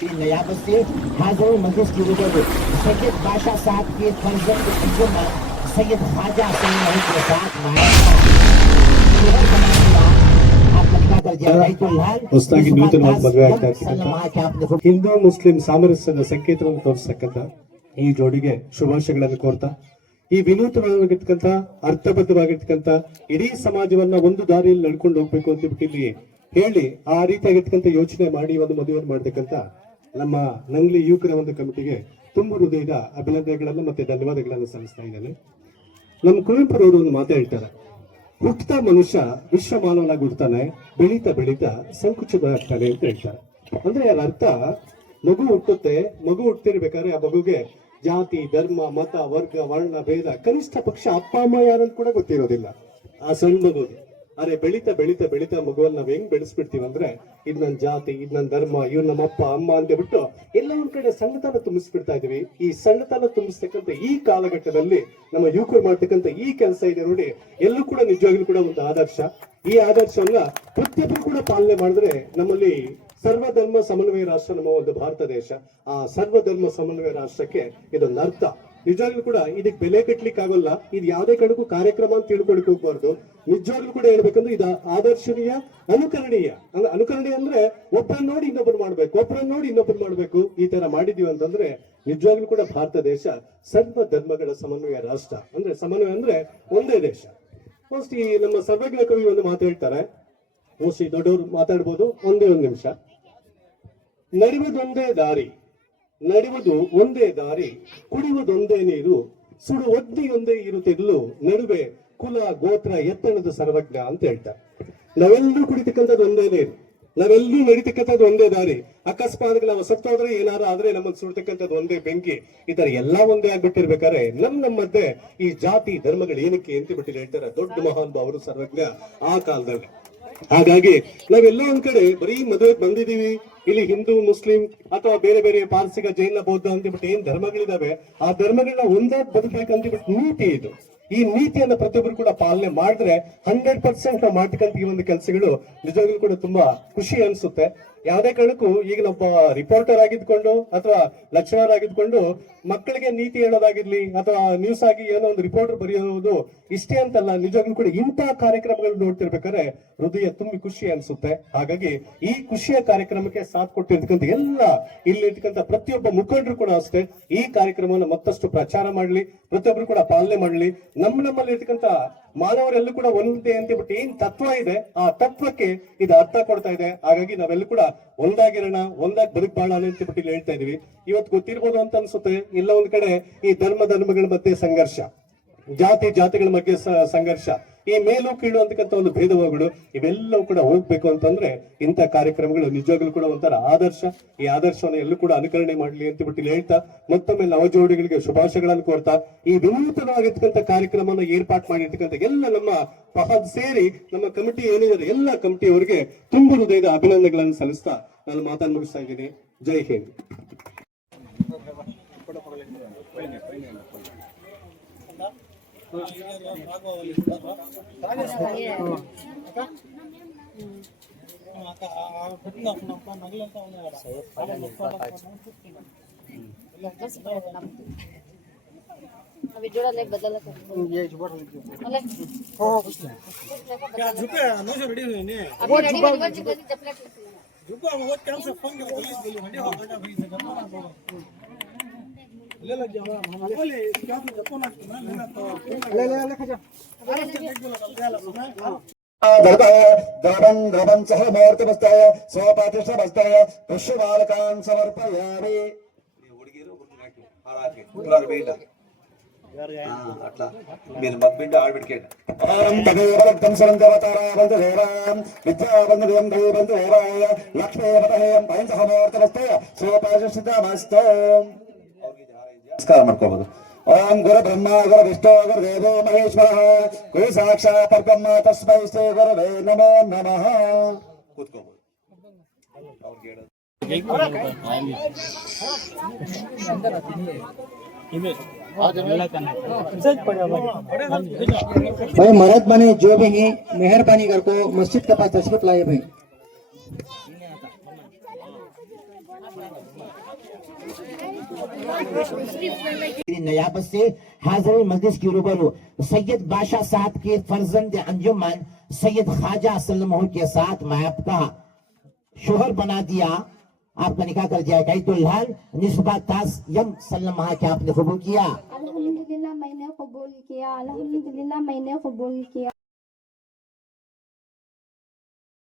यामध्ये हा जो मध्येच केली जाते सय्यद बादशाह साहब के फर्जंद सय्यद ख्वाजा सैयद के साथ ಹೊಸದಾಗಿ ನೂತನವಾಗಿ ಮದುವೆ ಆಗ್ತಾ ಇರ್ತಕ್ಕಂಥ ಹಿಂದೂ ಮುಸ್ಲಿಂ ಸಾಮರಸ್ಯದ ಸಂಕೇತವನ್ನು ತೋರಿಸ್ತಕ್ಕಂಥ ಈ ಜೋಡಿಗೆ ಶುಭಾಶಯಗಳನ್ನು ಕೋರ್ತಾ ಈ ವಿನೂತನವಾಗಿರ್ತಕ್ಕಂಥ ಅರ್ಥಬದ್ಧವಾಗಿರ್ತಕ್ಕಂಥ ಇಡೀ ಸಮಾಜವನ್ನ ಒಂದು ದಾರಿಯಲ್ಲಿ ನಡ್ಕೊಂಡು ಹೋಗ್ಬೇಕು ಅಂತ ಇಲ್ಲಿ ಹೇಳಿ ಆ ರೀತಿಯಾಗಿರ್ತಕ್ಕಂಥ ಯೋಚನೆ ಮಾಡಿ ಒಂದು ಮದುವೆಯನ್ನು ಮಾಡ್ತಕ್ಕಂಥ ನಮ್ಮ ನಂಗ್ಲಿ ಯುವಕರ ಒಂದು ಕಮಿಟಿಗೆ ತುಂಬ ಹೃದಯದ ಅಭಿನಂದನೆಗಳನ್ನು ಮತ್ತೆ ಧನ್ಯವಾದಗಳನ್ನು ಸಲ್ಲಿಸ್ತಾ ಇದ್ದೇನೆ. ನಮ್ಮ ಕುವೆಂಪುರವರು ಒಂದು ಮಾತು ಹೇಳ್ತಾರೆ, ಹುಟ್ಟುತ್ತಾ ಮನುಷ್ಯ ವಿಶ್ವ ಮಾನವನಾಗಿ ಹುಡ್ತಾನೆ, ಬೆಳೀತಾ ಬೆಳೀತಾ ಸಂಕುಚಿತ ಆಗ್ತಾನೆ ಅಂತ ಹೇಳ್ತಾರೆ. ಅಂದ್ರೆ ಅದರ ಅರ್ಥ ಮಗು ಹುಟ್ಟುತ್ತೆ, ಮಗು ಹುಟ್ಟಿರ್ಬೇಕಾದ್ರೆ ಆ ಮಗುಗೆ ಜಾತಿ ಧರ್ಮ ಮತ ವರ್ಗ ವರ್ಣ ಭೇದ ಕನಿಷ್ಠ ಪಕ್ಷ ಅಪ್ಪ ಅಮ್ಮ ಯಾರಂತ ಕೂಡ ಗೊತ್ತಿರೋದಿಲ್ಲ ಆ ಸಣ್ಣ ಮಗುಗೆ. ಅರೆ ಬೆಳೀತಾ ಬೆಳೀತಾ ಬೆಳೀತಾ ಮಗುವನ್ನ ನಾವ್ ಹೆಂಗ್ ಬೆಳೆಸ್ಬಿಡ್ತೀವಿ ಅಂದ್ರೆ ಇದ್ ನನ್ ಜಾತಿ ಇದ್ ನನ್ ಧರ್ಮ ಇವ್ ನಮ್ಮ ಅಪ್ಪ ಅಮ್ಮ ಅಂತ ಬಿಟ್ಟು ಎಲ್ಲ ಒಂದ್ ಕಡೆ ಸಣ್ಣತನ ತುಂಬಿಸ್ಬಿಡ್ತಾ ಇದೀವಿ. ಈ ಸಣ್ಣತನ ತುಂಬಿಸ್ತಕ್ಕಂಥ ಈ ಕಾಲಘಟ್ಟದಲ್ಲಿ ನಮ್ಮ ಯುವಕರು ಮಾಡ್ತಕ್ಕಂಥ ಈ ಕೆಲಸ ಇದೆ ನೋಡಿ, ಎಲ್ಲೂ ಕೂಡ ನಿಜವಾಗ್ಲೂ ಕೂಡ ಒಂದು ಆದರ್ಶ. ಈ ಆದರ್ಶವನ್ನ ಪ್ರತಿಯೊಬ್ಬರು ಕೂಡ ಪಾಲನೆ ಮಾಡಿದ್ರೆ ನಮ್ಮಲ್ಲಿ ಸರ್ವಧರ್ಮ ಸಮನ್ವಯ ರಾಷ್ಟ್ರ ನಮ್ಮ ಒಂದು ಭಾರತ ದೇಶ. ಆ ಸರ್ವಧರ್ಮ ಸಮನ್ವಯ ರಾಷ್ಟ್ರಕ್ಕೆ ಇದೊಂದು ಅರ್ಥ. ನಿಜವಾಗ್ಲೂ ಕೂಡ ಇದಕ್ಕೆ ಬೆಲೆ ಕಟ್ಲಿಕ್ಕೆ ಆಗೋಲ್ಲ. ಇದು ಯಾವುದೇ ಕಡೆಗೂ ಕಾರ್ಯಕ್ರಮ ಅಂತ ತಿಳ್ಕೊಳಕ್ ಹೋಗ್ಬಾರ್ದು. ನಿಜವಾಗ್ಲೂ ಕೂಡ ಹೇಳ್ಬೇಕಂದ್ರೆ ಇದು ಆದರ್ಶನೀಯ ಅನುಕರಣೀಯ. ಅನುಕರಣೀಯ ಅಂದ್ರೆ ಒಬ್ಬರನ್ನ ನೋಡಿ ಇನ್ನೊಬ್ಬರು ಮಾಡ್ಬೇಕು, ಒಬ್ಬರನ್ನ ನೋಡಿ ಇನ್ನೊಬ್ಬರು ಮಾಡ್ಬೇಕು. ಈ ತರ ಮಾಡಿದೀವಿ ಅಂತಂದ್ರೆ ನಿಜವಾಗ್ಲೂ ಕೂಡ ಭಾರತ ದೇಶ ಸರ್ವ ಧರ್ಮಗಳ ಸಮನ್ವಯ ರಾಷ್ಟ್ರ. ಅಂದ್ರೆ ಸಮನ್ವಯ ಅಂದ್ರೆ ಒಂದೇ ದೇಶ. ಮೋಸ್ಟ್ ಈ ನಮ್ಮ ಸರ್ವಜ್ಞ ಕವಿ ಒಂದು ಮಾತು ಹೇಳ್ತಾರೆ, ಮೋಸ್ಟ್ ಈ ದೊಡ್ಡವರು ಮಾತಾಡ್ಬೋದು. ಒಂದೇ ಒಂದು ನಿಮಿಷ. ನಡೆಯುವುದೊಂದೇ ದಾರಿ, ನಡೆಯುವುದು ಒಂದೇ ದಾರಿ, ಕುಡಿಯುವುದೊಂದೇ ನೀರು, ಸುಡು ಒಗ್ನಿಯೊಂದೇ ಇರುತ್ತಿದ್ಲು, ನಡುವೆ ಕುಲ ಗೋತ್ರ ಎತ್ತಣದ ಸರ್ವಜ್ಞ ಅಂತ ಹೇಳ್ತಾರೆ. ನಾವೆಲ್ಲರೂ ಕುಡಿತಕ್ಕಂಥದ್ದು ಒಂದೇ ನೀರು, ನಾವೆಲ್ಲರೂ ನಡೀತಕ್ಕಂಥದ್ದು ಒಂದೇ ದಾರಿ. ಅಕಸ್ಮಾತ್ ನಾವು ಸತ್ತೋದ್ರೆ ಏನಾರು ಆದ್ರೆ ನಮ್ಮಲ್ಲಿ ಸುಡ್ತಕ್ಕಂಥದ್ದು ಒಂದೇ ಬೆಂಕಿ. ಈ ತರ ಎಲ್ಲಾ ಒಂದೇ ಆಗ್ಬಿಟ್ಟಿರ್ಬೇಕಾದ್ರೆ ನಮ್ಮ ಮಧ್ಯೆ ಈ ಜಾತಿ ಧರ್ಮಗಳು ಏನಕ್ಕೆ ಅಂತ ಬಿಟ್ಟು ಹೇಳ್ತಾರೆ ದೊಡ್ಡ ಮಹಾನ್ ಅವರು ಸರ್ವಜ್ಞ ಆ ಕಾಲದಲ್ಲಿ. ಹಾಗಾಗಿ ನಾವೆಲ್ಲ ಒಂದ್ ಕಡೆ ಬರೀ ಮದುವೆ ಬಂದಿದೀವಿ, ಇಲ್ಲಿ ಹಿಂದೂ ಮುಸ್ಲಿಂ ಅಥವಾ ಬೇರೆ ಬೇರೆ ಪಾರ್ಸಿಕ ಜೈನ ಬೌದ್ಧ ಅಂತ ಬಿಟ್ಟು ಏನ್ ಧರ್ಮಗಳಿದಾವೆ ಆ ಧರ್ಮಗಳನ್ನ ಒಂದಾಗಿ ಬದುಕಬೇಕಂತ ಬಿಟ್ಟು ನೀತಿ ಇದು. ಈ ನೀತಿಯನ್ನ ಪ್ರತಿಯೊಬ್ಬರು ಕೂಡ ಪಾಲನೆ ಮಾಡಿದ್ರೆ 100% ನಾವು ಮಾಡ್ತಕ್ಕಂಥ ಈ ಒಂದು ಕೆಲಸಗಳು ನಿಜವಾಗ್ಲೂ ಕೂಡ ತುಂಬಾ ಖುಷಿ ಅನ್ಸುತ್ತೆ. ಯಾವುದೇ ಕಾರಣಕ್ಕೂ ಈಗ ಒಬ್ಬ ರಿಪೋರ್ಟರ್ ಆಗಿದ್ಕೊಂಡು ಅಥವಾ ಲೆಕ್ಚರರ್ ಆಗಿದ್ಕೊಂಡು ಮಕ್ಕಳಿಗೆ ನೀತಿ ಹೇಳೋದಾಗಿರ್ಲಿ ಅಥವಾ ನ್ಯೂಸ್ ಆಗಿ ಏನೋ ಒಂದು ರಿಪೋರ್ಟರ್ ಬರೆಯೋದು ಇಷ್ಟೇ ಅಂತಲ್ಲ. ನಿಜವಾಗ್ಲೂ ಕೂಡ ಇಂತಹ ಕಾರ್ಯಕ್ರಮಗಳು ನೋಡ್ತಿರ್ಬೇಕಾದ್ರೆ ಹೃದಯ ತುಂಬಿ ಖುಷಿ ಅನ್ಸುತ್ತೆ. ಹಾಗಾಗಿ ಈ ಖುಷಿಯ ಕಾರ್ಯಕ್ರಮಕ್ಕೆ ಸಾಥ್ ಕೊಟ್ಟಿರ್ತಕ್ಕಂಥ ಎಲ್ಲ ಇಲ್ಲಿರ್ತಕ್ಕಂಥ ಪ್ರತಿಯೊಬ್ಬ ಮುಖಂಡರು ಕೂಡ ಅಷ್ಟೇ ಈ ಕಾರ್ಯಕ್ರಮವನ್ನು ಮತ್ತಷ್ಟು ಪ್ರಚಾರ ಮಾಡಲಿ, ಪ್ರತಿಯೊಬ್ಬರು ಕೂಡ ಪಾಲನೆ ಮಾಡಲಿ. ನಮ್ಮಲ್ಲಿ ಇರ್ತಕ್ಕಂಥ ಮಾನವರೆಲ್ಲೂ ಕೂಡ ಒಂದೇ ಅಂತ ಬಿಟ್ಟು ಏನ್ ತತ್ವ ಇದೆ ಆ ತತ್ವಕ್ಕೆ ಇದು ಅರ್ಥ ಕೊಡ್ತಾ ಇದೆ. ಹಾಗಾಗಿ ನಾವೆಲ್ಲೂ ಕೂಡ ಒಂದಾಗಿರೋಣ, ಒಂದಾಗಿ ಬದುಕಬಾಳ ಅಂತ ಬಿಟ್ಟು ಹೇಳ್ತಾ ಇದೀವಿ. ಇವತ್ತು ಗೊತ್ತಿರ್ಬೋದು ಅಂತ ಅನ್ಸುತ್ತೆ, ಎಲ್ಲ ಒಂದ್ ಕಡೆ ಈ ಧರ್ಮಗಳ ಮಧ್ಯೆ ಸಂಘರ್ಷ, ಜಾತಿಗಳ ಮಧ್ಯೆ ಸಂಘರ್ಷ, ಈ ಮೇಲು ಕೀಳು ಅಂತಕ್ಕಂಥ ಒಂದು ಭೇದವಾಗಳು ಇವೆಲ್ಲವೂ ಕೂಡ ಹೋಗ್ಬೇಕು ಅಂತಂದ್ರೆ ಇಂಥ ಕಾರ್ಯಕ್ರಮಗಳು ನಿಜವಾಗ್ಲೂ ಕೂಡ ಒಂಥರ ಆದರ್ಶ. ಈ ಆದರ್ಶವನ್ನು ಎಲ್ಲೂ ಕೂಡ ಅನುಕರಣೆ ಮಾಡ್ಲಿ ಅಂತ ಬಿಟ್ಟು ಹೇಳ್ತಾ ಮತ್ತೊಮ್ಮೆ ನವಜೋಡಿಗಳಿಗೆ ಶುಭಾಶಯಗಳನ್ನು ಕೋರ್ತಾ ಈ ವಿನೂತನವಾಗಿರ್ತಕ್ಕಂಥ ಕಾರ್ಯಕ್ರಮನ ಏರ್ಪಾಟ್ ಮಾಡಿರ್ತಕ್ಕಂಥ ಎಲ್ಲ ನಮ್ಮ ಪಹದ್ ಸೇರಿ ನಮ್ಮ ಕಮಿಟಿ ಏನಿದೆ ಎಲ್ಲ ಕಮಿಟಿಯವರಿಗೆ ತುಂಬ ಹೃದಯದ ಅಭಿನಂದನೆಗಳನ್ನು ಸಲ್ಲಿಸ್ತಾ ನಾನು ಮಾತನ್ನು ಮುಗಿಸ್ತಾ ಇದ್ದೀನಿ. ಜೈ ಹಿಂದ್. अभी जोड़ा ले बदला कर ये जोड़ा ले हो क्या झुके नो रेडी हुए ने अभी रेडी होने झुके चपला झुको वो काम से फोन कर पुलिस बोली हंडी हो गया भाई से जमा ले ले जाओ हम बोले क्या तो जपो ना लेना तो ले खा जा द्रवं सह मूर्तिमस्ताय स्वपातिष्ठमस्ताय पुष्यबालकान् समर्पयामि ಹುಡುಗಿರು ಹಾರಾಕೆ ಕುಲಾರ ಬೇಡ అట్లా మీరు మగ్బిడ్డ ఆడబిడ్కేట ఓం తదేవతం సరందేవతారావంత దేవాం విద్యావంత దేవంత దేవాయ లక్ష్మీవతహేయం పైంసహమూర్తమస్తే శ్రీపాశిష్టమస్తే ನಮಸ್ಕಾರ ಮಾಡ್ಕೋಬಹುದು. ಓಂ ಗುರು ಬ್ರಹ್ಮ ಗುರು ವಿಷ್ಣು ಗುರು ದೇವೋ ಮಹೇಶ್ವರ ಗುರು ಸಾಕ್ಷಾತ್ ಪರಬ್ರಹ್ಮ ತಸ್ಮೈ ಶ್ರೀ ಗುರುವೇ ನಮೋ ನಮಃ. ಕೂತ್ಕೋಬಹುದು. भाई मरद बने जो भी हैं मेहरबानी कर को मस्जिद के पास तशरीफ लाए भाई. नयाबत से हाजिर मजलिस की रूबरू सैयद बादशाह साहब के फर्जंद अंजुमन सैयद ख्वाजा सल्लल्लाहु के साथ मैं आपका शोहर बना दिया, आपका निकाह कर दिया गया। तो लाल निस्बत तास यम सल्लल्लाहु के आपने कबूल किया। अल्हम्दुलिल्लाह मैंने कबूल किया, अल्हम्दुलिल्लाह मैंने कबूल किया।